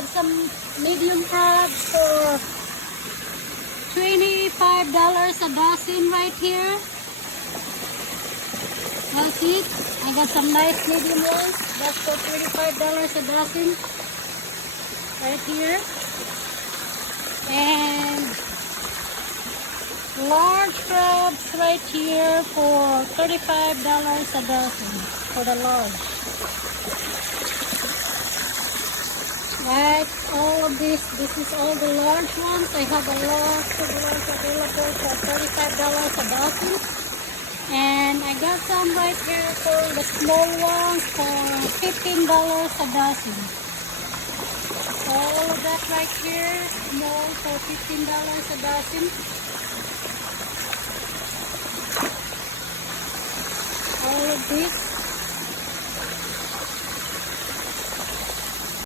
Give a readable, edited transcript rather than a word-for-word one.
have some medium crabs for $25 a dozen right here. Well, see, I got some nice medium ones. That's for $25 a dozen right here. And large crabs right here for $35 a dozen for the large. Right, all of this is all the large ones. I have a lot of large available for $35 a dozen. And I got some right here for the small ones for $15 a dozen. All of that right here, small for $15 a dozen. All of this